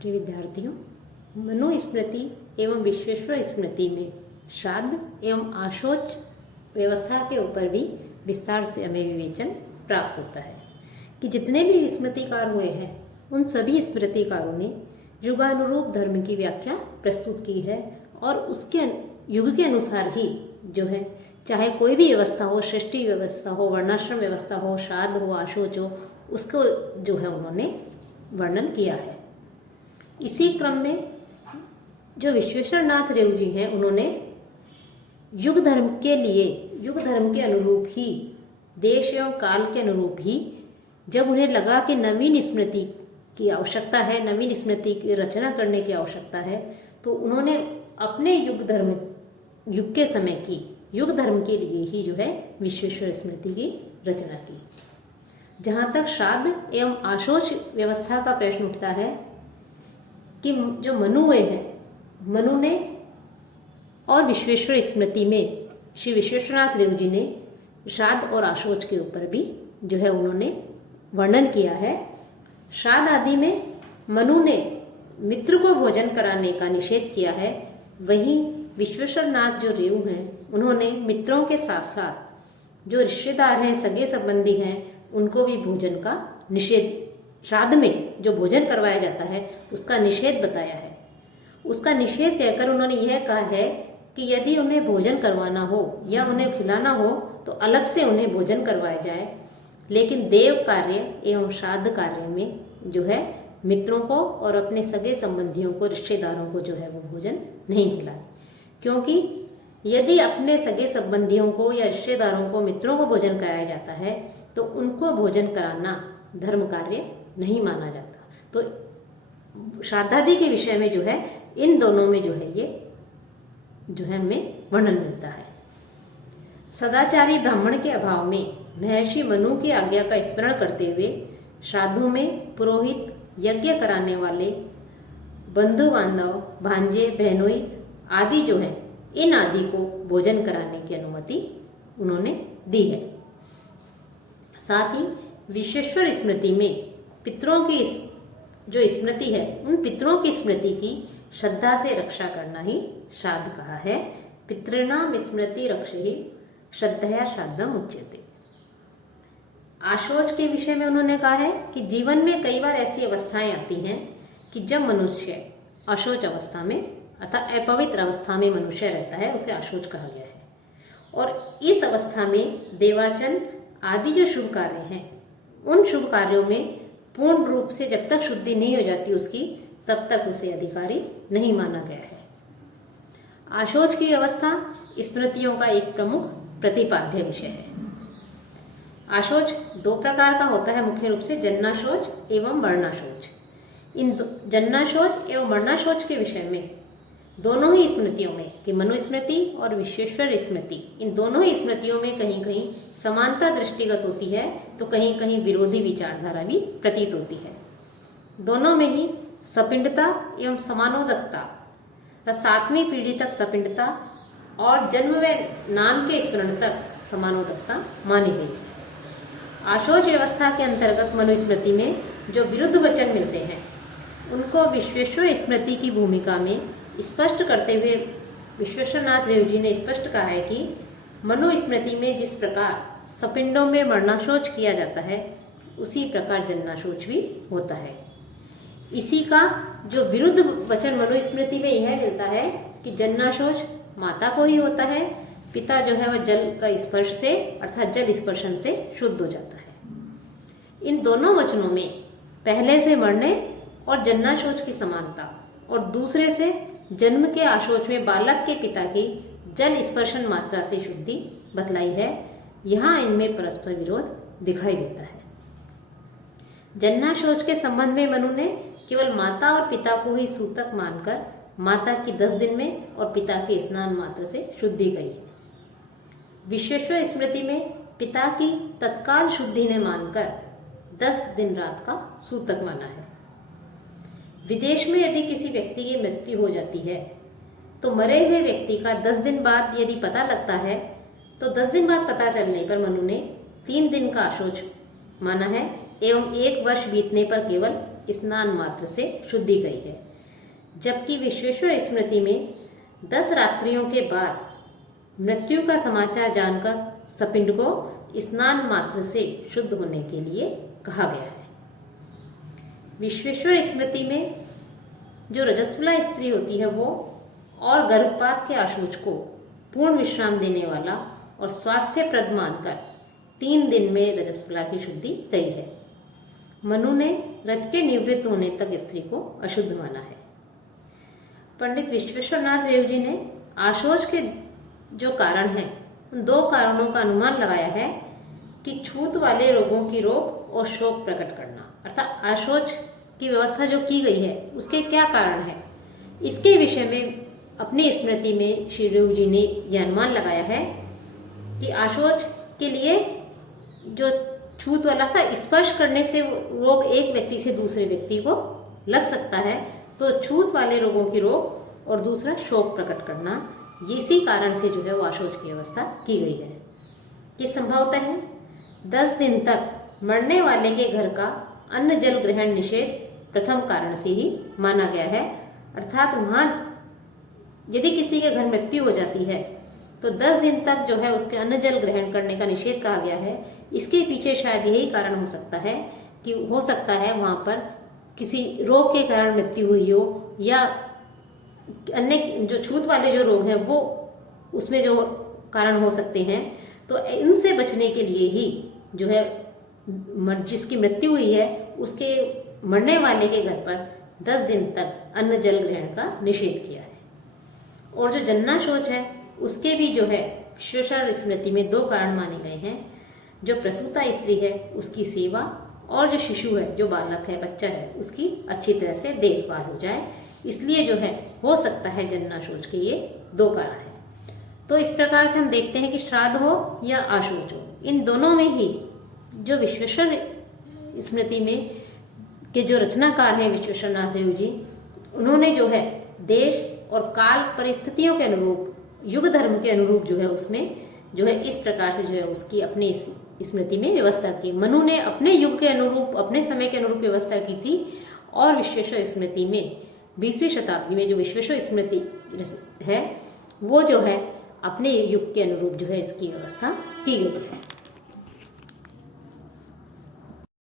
प्रिय विद्यार्थियों, मनुस्मृति एवं विश्वेश्वर स्मृति में श्राद्ध एवं आशोच व्यवस्था के ऊपर भी विस्तार से हमें विवेचन प्राप्त होता है कि जितने भी स्मृतिकार हुए हैं उन सभी स्मृतिकारों ने युगानुरूप धर्म की व्याख्या प्रस्तुत की है और उसके युग के अनुसार ही जो है, चाहे कोई भी व्यवस्था हो, सृष्टि व्यवस्था हो, वर्णाश्रम व्यवस्था हो, श्राद्ध हो, आशोच हो, उसको जो है उन्होंने वर्णन किया है। इसी क्रम में जो विश्वेश्वर नाथ रेव जी हैं, उन्होंने युग धर्म के लिए, युग धर्म के अनुरूप ही, देश एवं काल के अनुरूप ही, जब उन्हें लगा कि नवीन स्मृति की आवश्यकता है, नवीन स्मृति की रचना करने की आवश्यकता है, तो उन्होंने अपने युग के समय की युग धर्म के लिए ही जो है विश्वेश्वर स्मृति की रचना की। जहाँ तक श्राद्ध एवं आशोच व्यवस्था का प्रश्न उठता है कि जो मनु हुए हैं, मनु ने और विश्वेश्वर स्मृति में श्री विश्वेश्वरनाथ रेव जी ने श्राद्ध और आशोच के ऊपर भी जो है उन्होंने वर्णन किया है। श्राद्ध आदि में मनु ने मित्र को भोजन कराने का निषेध किया है, वहीं विश्वेश्वरनाथ जो रेव हैं उन्होंने मित्रों के साथ साथ जो रिश्तेदार हैं, सगे संबंधी हैं, उनको भी भोजन का निषेध, श्राद्ध में जो भोजन करवाया जाता है उसका निषेध बताया है। उसका निषेध कहकर उन्होंने यह कहा है कि यदि उन्हें भोजन करवाना हो या उन्हें खिलाना हो तो अलग से उन्हें भोजन करवाया जाए, लेकिन देव कार्य एवं श्राद्ध कार्य में जो है मित्रों को और अपने सगे संबंधियों को, रिश्तेदारों को जो है वो भोजन नहीं खिलाए। क्योंकि यदि अपने सगे संबंधियों को या रिश्तेदारों को, मित्रों को भोजन कराया जाता है तो उनको भोजन कराना धर्म कार्य नहीं माना जाता। तो श्राद्धादि के विषय में जो है इन दोनों में जो है ये जो है हमें वर्णन मिलता है। सदाचारी ब्राह्मण के अभाव में महर्षि मनु की आज्ञा का स्मरण करते हुए श्राद्धों में पुरोहित, यज्ञ कराने वाले, बंधु बांधव, भांजे, बहनोई आदि जो है, इन आदि को भोजन कराने की अनुमति उन्होंने दी है। साथ ही विश्वेश्वर स्मृति में पितरों की जो स्मृति है, उन पितरों की स्मृति की श्रद्धा से रक्षा करना ही श्राद्ध कहा है। पितॄणाम स्मृति रक्षहि श्रद्धया श्राद्धम उच्यते। आशोच के विषय में उन्होंने कहा है कि जीवन में कई बार ऐसी अवस्थाएं आती हैं कि जब मनुष्य अशोच अवस्था में अर्थात अपवित्र अवस्था में मनुष्य रहता है, उसे आशोच कहा गया है। और इस अवस्था में देवार्चन आदि जो शुभ कार्य हैं, उन शुभ कार्यों में पूर्ण रूप से जब तक शुद्धि नहीं हो जाती उसकी, तब तक उसे अधिकारी नहीं माना गया है। आशोच की अवस्था स्मृतियों का एक प्रमुख प्रतिपाद्य विषय है। आशोच दो प्रकार का होता है मुख्य रूप से, जन्नाशोच एवं वर्णाशोच। इन जन्नाशोच एवं वर्णाशोच के विषय में दोनों ही स्मृतियों में कि मनुस्मृति और विश्वेश्वर स्मृति, इन दोनों ही स्मृतियों में कहीं कहीं समानता दृष्टिगत होती है तो कहीं कहीं विरोधी विचारधारा भी प्रतीत होती है। दोनों में ही सपिंडता एवं समानोदकता, 7वीं पीढ़ी तक सपिंडता और जन्म व नाम के स्मरण तक समानोदकता मानी गई है। आशोच व्यवस्था के अंतर्गत मनुस्मृति में जो विरुद्ध वचन मिलते हैं उनको विश्वेश्वर स्मृति की भूमिका में स्पष्ट करते हुए विश्वेश्वरनाथ रेव जी ने स्पष्ट कहा है कि मनुस्मृति में जिस प्रकार सपिंडों में वर्णाशोच किया जाता है, उसी प्रकार जन्नाशोच भी होता है। इसी का जो विरुद्ध वचन मनुस्मृति में यह मिलता है कि जन्नाशोच माता को ही होता है, पिता जो है वह जल का स्पर्श से अर्थात जल स्पर्शन से शुद्ध हो जाता है। इन दोनों वचनों में पहले से मरने और जन्नाशोच की समानता और दूसरे से जन्म के आशोच में बालक के पिता की जल स्पर्शन मात्रा से शुद्धि बतलाई है। यहाँ इनमें परस्पर विरोध दिखाई देता है। जन्नाशोच के संबंध में मनु ने केवल माता और पिता को ही सूतक मानकर माता की 10 दिन में और पिता के स्नान मात्र से शुद्धि गई है। विश्वेश्वर स्मृति में पिता की तत्काल शुद्धि ने मानकर 10 दिन रात का सूतक माना है। विदेश में यदि किसी व्यक्ति की मृत्यु हो जाती है तो मरे हुए व्यक्ति का 10 दिन बाद यदि पता लगता है तो 10 दिन बाद पता चलने पर मनु ने 3 दिन का आशोच माना है एवं 1 वर्ष बीतने पर केवल स्नान मात्र से शुद्धि गई है, जबकि विश्वेश्वर स्मृति में 10 रात्रियों के बाद मृत्यु का समाचार जानकर सपिंड को स्नान मात्र से शुद्ध होने के लिए कहा गया है। विश्वेश्वर स्मृति में जो रजस्वला स्त्री होती है वो और गर्भपात के आशोच को पूर्ण विश्राम देने वाला और स्वास्थ्यप्रद मानकर 3 दिन में रजस्वला की शुद्धि गई है। मनु ने रज के निवृत्त होने तक स्त्री को अशुद्ध माना है। पंडित विश्वेश्वरनाथ रेव जी ने आशोच के जो कारण हैं उन 2 कारणों का अनुमान लगाया है कि छूत वाले रोगों की रोग और शोक प्रकट करना, अर्थात आशोच की व्यवस्था जो की गई है उसके क्या कारण है, इसके विषय में अपनी स्मृति में श्री रेव जी ने यह अनुमान लगाया है कि आशोच के लिए जो छूत वाला था, स्पर्श करने से रोग एक व्यक्ति से दूसरे व्यक्ति को लग सकता है, तो छूत वाले रोगों की रोग और दूसरा शोक प्रकट करना, इसी कारण से जो है वो आशोच की व्यवस्था की गई है। कि संभवतः है 10 दिन तक मरने वाले के घर का अन्न जल ग्रहण निषेध प्रथम कारण से ही माना गया है, अर्थात वहाँ यदि किसी के घर मृत्यु हो जाती है तो 10 दिन तक जो है उसके अन्न जल ग्रहण करने का निषेध कहा गया है। इसके पीछे शायद यही कारण हो सकता है कि हो सकता है वहाँ पर किसी रोग के कारण मृत्यु हुई हो, या अन्य जो छूत वाले जो रोग हैं वो उसमें जो कारण हो सकते हैं, तो इनसे बचने के लिए ही जो है जिसकी मृत्यु हुई है उसके मरने वाले के घर पर 10 दिन तक अन्न जल ग्रहण का निषेध किया है। और जो जन्नाशोच है उसके भी जो है विश्वेश्वर स्मृति में 2 कारण माने गए हैं। जो प्रसूता स्त्री है उसकी सेवा, और जो शिशु है, जो बालक है, बच्चा है, उसकी अच्छी तरह से देखभाल हो जाए, इसलिए जो है हो सकता है जन्नाशोच के ये 2 कारण हैं। तो इस प्रकार से हम देखते हैं कि श्राद्ध हो या आशोच हो, इन दोनों में ही जो विश्वेश्वर स्मृति में के जो रचनाकार हैं विश्वेश्वरनाथ रेव जी, उन्होंने जो है देश और काल परिस्थितियों के अनुरूप, युग धर्म के अनुरूप जो है उसमें जो है इस प्रकार से जो है उसकी अपनी स्मृति में व्यवस्था की। मनु ने अपने युग के अनुरूप, अपने समय के अनुरूप व्यवस्था की थी, और विश्वेश्वर स्मृति में 20वीं शताब्दी में जो विश्वेश्वर स्मृति है वो जो है अपने युग के अनुरूप जो है इसकी व्यवस्था की गई है।